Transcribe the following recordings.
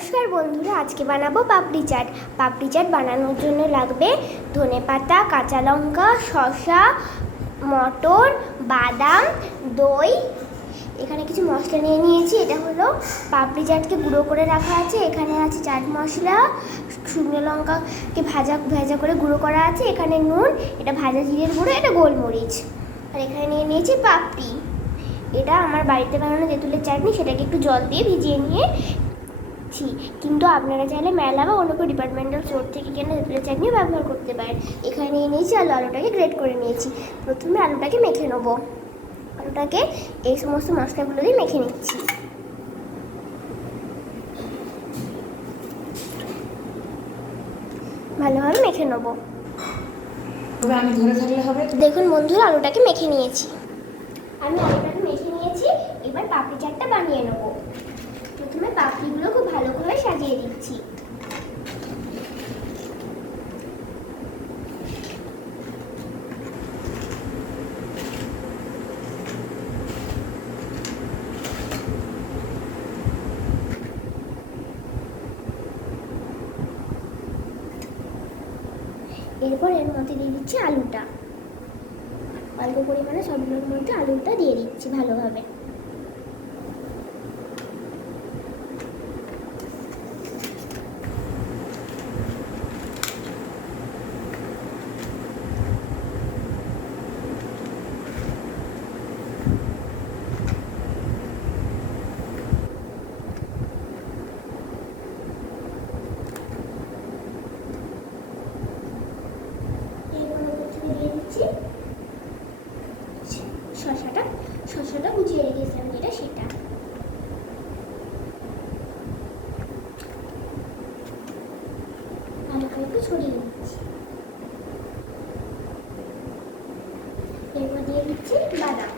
নমস্কার বন্ধুরা, আজকে বানাবো পাপড়ি চাট। পাপড়ি চাট বানানোর জন্য লাগবে ধনেপাতা, কাঁচা লঙ্কা, শসা, মটর, বাদাম, দই। এখানে কিছু মশলা নিয়ে নিয়েছি। এটা হলো পাপড়ি চাটকে গুঁড়ো করে রাখা আছে। এখানে আছে চাট মশলা, শুকনো লঙ্কাকে ভাজা করে গুঁড়ো করা আছে। এখানে নুন, এটা ভাজা জিরের গুঁড়ো, এটা গোলমরিচ। আর এখানে নিয়ে নিয়েছি পাপড়ি। এটা আমার বাড়িতে বানানো তেঁতুলের চাটনি, সেটাকে একটু জল দিয়ে ভিজিয়ে নিয়ে কিন্তু আপনারা চাইলে মেলা বা অন্য কোনো ডিপার্টমেন্টাল স্টোর থেকে কেনা তেঁতুলের চাটনিও ব্যবহার করতে পারেন। এখানে নিয়ে নিয়েছি আলুটাকে গ্রেট করে নিয়েছি। প্রথমে আলুটাকে মেখে নেব। আলুটাকে এই সমস্ত মশলাগুলো দিয়ে মেখে নিচ্ছি। ভালোভাবে মেখে নেব। দেখুন বন্ধুরা, আলুটাকে মেখে নিয়েছি। আমি আলুটাকে মেখে নিয়েছি। এবার পাপড়ি চাটটা বানিয়ে নেব। প্রথমে পাপড়িগুলো খুব ভালো করে সাজিয়ে দিচ্ছি। এরপর এর মধ্যে দিয়ে দিচ্ছি আলুটা। অল্প পরিমাণে সবগুলোর মধ্যে আলুটা দিয়ে দিচ্ছি ভালোভাবে। শসাটা গুছিয়ে রেখেছিলাম যেটা, সেটা ভালো করে একটু ছড়িয়ে দিচ্ছি। এরপর দিয়ে দিচ্ছি বাদাম।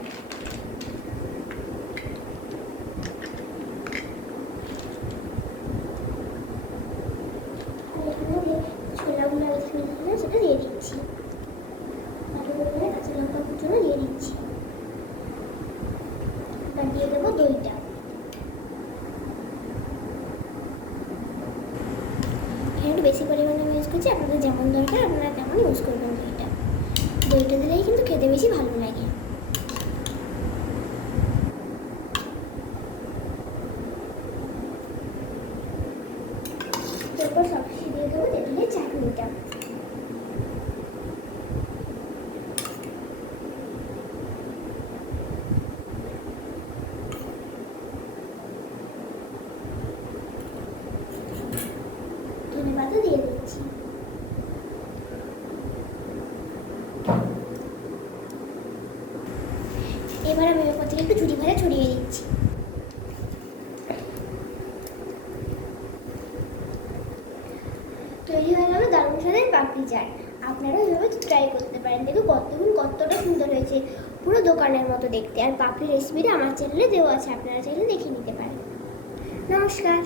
আর এখানে যে ছোলাগুলো আমি রেখেছিলাম সেটা দিয়ে দিচ্ছি। ভালো করে কাঁচা লঙ্কা কুচনো দিয়ে দিচ্ছি। আর দিয়ে দেবো দইটা। একটু বেশি পরিমাণে আমি ইউজ করছি, আপনাদের যেমন দরকার আপনারা তেমন ইউজ করবেন দইটা। দইটা দিলেই কিন্তু খেতে বেশি ভালো লাগে। এরপর সবশেষে দিয়ে দেবো তেঁতুলের চাটনিটা। ধনেপাতা দিয়ে দিচ্ছি। এবার আমি ওপর থেকে একটু ঝুড়ি ভাজা ছড়িয়ে দিচ্ছি। তৈরি হয়ে গেল দারুণ স্বাদের পাপড়ি চাট। আপনারা এভাবে ট্রাই করতে পারেন। দেখুন কতটা সুন্দর হয়েছে, পুরো দোকানের মতো দেখতে। আর পাপড়ি রেসিপিটা আমার চ্যানেলে দেওয়া আছে, আপনারা চাইলে দেখে নিতে পারেন। নমস্কার।